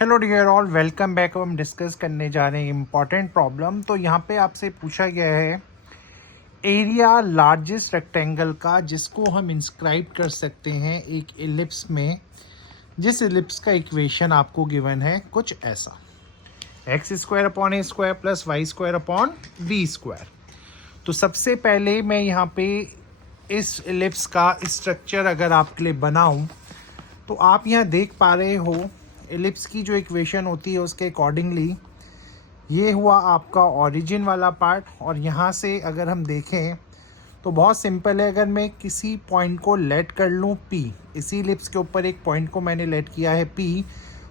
Hello dear all, welcome back. हम discuss करने जा रहे हैं इम्पॉर्टेंट प्रॉब्लम। तो यहाँ पे आपसे पूछा गया है एरिया लार्जेस्ट रेक्टेंगल का जिसको हम इंस्क्राइब कर सकते हैं एक एलिप्स में, जिस एलिप्स का इक्वेशन आपको गिवन है कुछ ऐसा, x square upon a square plus y square upon b square. तो सबसे पहले मैं यहाँ पे इस एलिप्स का स्ट्रक्चर अगर आपके लिए बनाऊँ तो आप यहाँ देख पा रहे हो एलिप्स की जो इक्वेशन होती है उसके अकॉर्डिंगली ये हुआ आपका ओरिजिन वाला पार्ट। और यहाँ से अगर हम देखें तो बहुत सिंपल है, अगर मैं किसी पॉइंट को लेट कर लूँ P, इसी एलिप्स के ऊपर एक पॉइंट को मैंने लेट किया है P,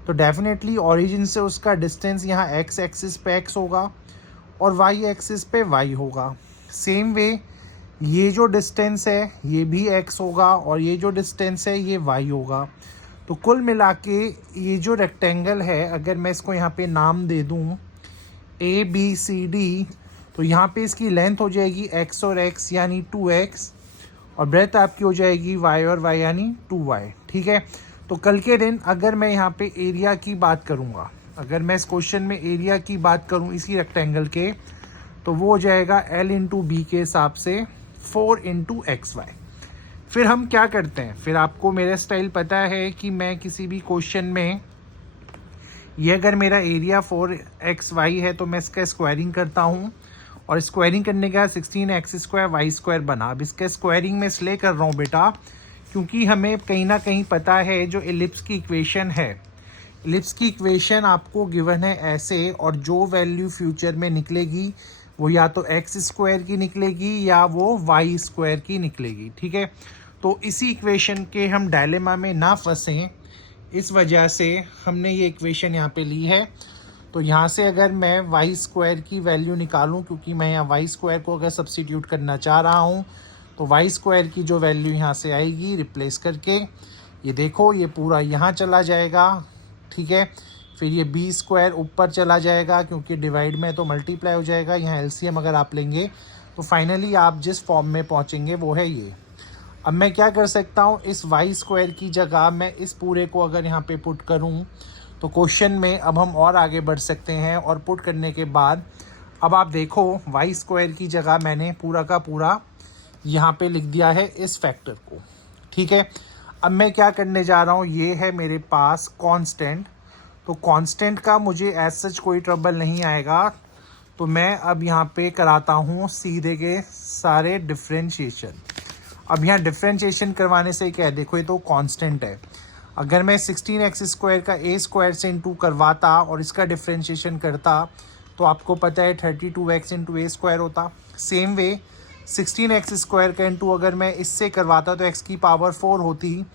तो डेफिनेटली ओरिजिन से उसका डिस्टेंस यहाँ x एक्सिस पे x होगा और y एक्सिस पे y होगा। सेम वे ये जो डिस्टेंस है ये भी x होगा और ये जो डिस्टेंस है ये y होगा। तो कुल मिला के ये जो रेक्टेंगल है, अगर मैं इसको यहाँ पे नाम दे दूँ ABCD, तो यहाँ पे इसकी लेंथ हो जाएगी x और x यानी 2x और ब्रेथ आपकी हो जाएगी y और y यानी 2y। ठीक है, तो कल के दिन अगर मैं यहाँ पे एरिया की बात करूँगा, अगर मैं इस क्वेश्चन में एरिया की बात करूँ इसी रेक्टेंगल के, तो वो हो जाएगा L इंटू बी के हिसाब से 4 इंटू XY। फिर हम क्या करते हैं, फिर आपको मेरा स्टाइल पता है कि मैं किसी भी क्वेश्चन में ये अगर मेरा एरिया 4xy है तो मैं इसका स्क्वायरिंग करता हूँ और स्क्वायरिंग करने के बाद 16x² y² बना। अब इसका स्क्वायरिंग मैं इसलिए कर रहा हूँ बेटा क्योंकि हमें कहीं ना कहीं पता है जो एलिप्स की इक्वेशन है, एलिप्स की इक्वेशन आपको गिवन है ऐसे, और जो वैल्यू फ्यूचर में निकलेगी वो या तो x² की निकलेगी या वो y² की निकलेगी। ठीक है, तो इसी इक्वेशन के हम डायलेमा में ना फंसें, इस वजह से हमने ये इक्वेशन यहाँ पे ली है। तो यहाँ से अगर मैं y² की वैल्यू निकालूँ, क्योंकि मैं यहाँ y² को अगर सब्स्टिट्यूट करना चाह रहा हूँ, तो y² की जो वैल्यू यहाँ से आएगी रिप्लेस करके, ये देखो ये पूरा यहाँ चला जाएगा। ठीक है, फिर ये b² ऊपर चला जाएगा क्योंकि डिवाइड में तो मल्टीप्लाई हो जाएगा, यहाँ LCM अगर आप लेंगे तो फाइनली आप जिस फॉर्म में पहुँचेंगे वो है ये। अब मैं क्या कर सकता हूँ, इस y² की जगह मैं इस पूरे को अगर यहाँ पे पुट करूँ तो क्वेश्चन में अब हम और आगे बढ़ सकते हैं। और पुट करने के बाद अब आप देखो y² की जगह मैंने पूरा का पूरा यहाँ पे लिख दिया है इस फैक्टर को। ठीक है, अब मैं क्या करने जा रहा हूँ, ये है मेरे पास कांस्टेंट, तो कांस्टेंट का मुझे एज सच कोई ट्रबल नहीं आएगा। तो मैं अब यहाँ पे कराता हूँ सीधे के सारे डिफ्रेंशिएशन। अब यहाँ डिफ्रेंशिएशन करवाने से क्या है, देखो ये तो कांस्टेंट है, अगर मैं 16x² का a² से इंटू करवाता और इसका डिफ्रेंशिएशन करता तो आपको पता है 32x इंटू a² होता। सेम वे 16x² का इंटू अगर मैं इससे करवाता तो x की पावर 4 होती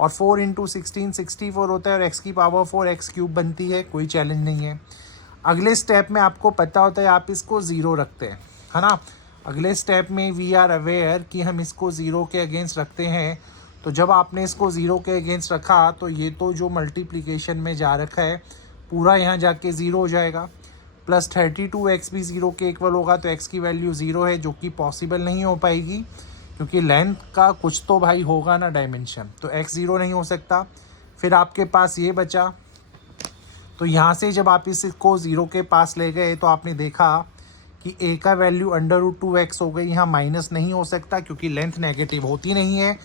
और 4 इंटू 16 64 होता है और x की पावर 4 x³ बनती है, कोई चैलेंज नहीं है। अगले स्टेप में आपको पता होता है आप इसको ज़ीरो रखते हैं, है ना। अगले स्टेप में वी आर अवेयर कि हम इसको ज़ीरो के अगेंस्ट रखते हैं। तो जब आपने इसको ज़ीरो के अगेंस्ट रखा तो ये तो जो मल्टीप्लिकेशन में जा रखा है पूरा यहाँ जाके ज़ीरो हो जाएगा, प्लस 32x भी ज़ीरो के इक्वल होगा, तो x की वैल्यू ज़ीरो है जो कि पॉसिबल नहीं हो पाएगी क्योंकि लेंथ का कुछ तो भाई होगा ना डायमेंशन, तो x ज़ीरो नहीं हो सकता। फिर आपके पास ये बचा, तो यहाँ से जब आप इसको ज़ीरो के पास ले गए तो आपने देखा कि a का वैल्यू √2x हो गई, यहाँ माइनस नहीं हो सकता क्योंकि लेंथ नेगेटिव होती नहीं है,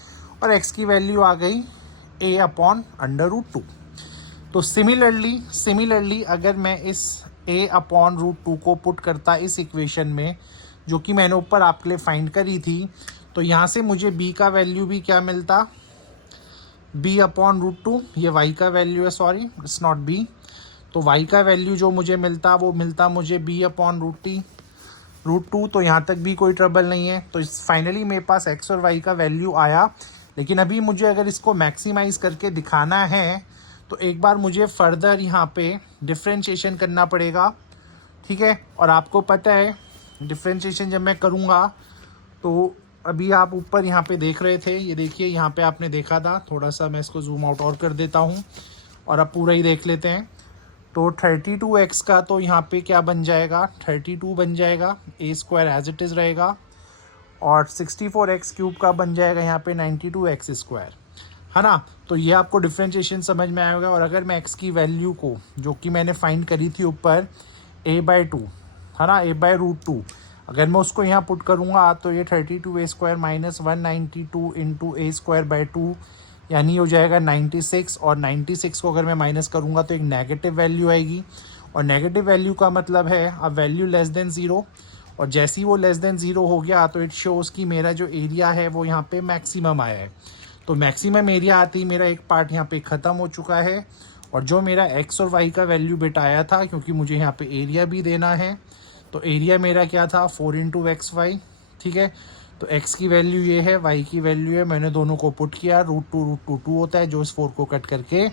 और x की वैल्यू आ गई a/√2। तो सिमिलरली अगर मैं इस a/√2 को पुट करता इस इक्वेशन में जो कि मैंने ऊपर आपके लिए फाइंड करी थी, तो यहाँ से मुझे b का वैल्यू भी क्या मिलता, b/√2, ये y का वैल्यू है, सॉरी इट्स नॉट b, तो y का वैल्यू जो मुझे मिलता वो मिलता मुझे b/√2। तो यहाँ तक भी कोई ट्रबल नहीं है। तो फाइनली मेरे पास x और y का वैल्यू आया, लेकिन अभी मुझे अगर इसको मैक्सिमाइज करके दिखाना है तो एक बार मुझे फर्दर यहाँ पे डिफ्रेंशिएशन करना पड़ेगा। ठीक है, और आपको पता है डिफ्रेंशिएशन जब मैं करूँगा तो अभी आप ऊपर यहाँ पे देख रहे थे, ये देखिए यहाँ पे आपने देखा था, थोड़ा सा मैं इसको जूम आउट और कर देता हूँ और अब पूरा ही देख लेते हैं। तो 32x का तो यहाँ पे क्या बन जाएगा, 32 बन जाएगा, a² एज इट इज़ रहेगा, और 64x³ का बन जाएगा यहाँ पे 92x²। है ना। तो ये आपको डिफ्रेंशिएशन समझ में आएगा। और अगर मैं एक्स की वैल्यू को, जो कि मैंने फाइंड करी थी ऊपर a/2, है ना, a/√2, अगर मैं उसको यहाँ पुट करूँगा तो ये 32a² माइनस 192 इंटू a²/2 यानी हो जाएगा 96। और 96 को अगर मैं माइनस करूँगा तो एक नेगेटिव वैल्यू आएगी। और नेगेटिव वैल्यू का मतलब है अब वैल्यू लेस देन ज़ीरो। और जैसे ही वो लेस देन ज़ीरो हो गया तो इट शोज़ कि मेरा जो एरिया है वो यहाँ पे मैक्सिमम आया है। तो मैक्सिमम एरिया आती ही मेरा एक पार्ट यहाँ पे ख़त्म हो चुका है। और जो मेरा एक्स और वाई का वैल्यू बिट आया था, क्योंकि मुझे यहाँ पे एरिया भी देना है, तो एरिया मेरा क्या था 4 इंटू एक्स वाई। ठीक है, तो x की वैल्यू ये है, y की वैल्यू है, मैंने दोनों को पुट किया, √2 होता है जो इस 4 को कट करके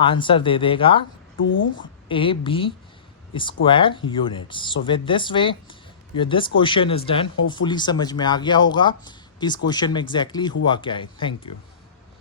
आंसर दे देगा 2ab² units. So with this way this question is done. Hopefully समझ में आ गया होगा कि इस क्वेश्चन में एग्जैक्टली हुआ क्या है। Thank you.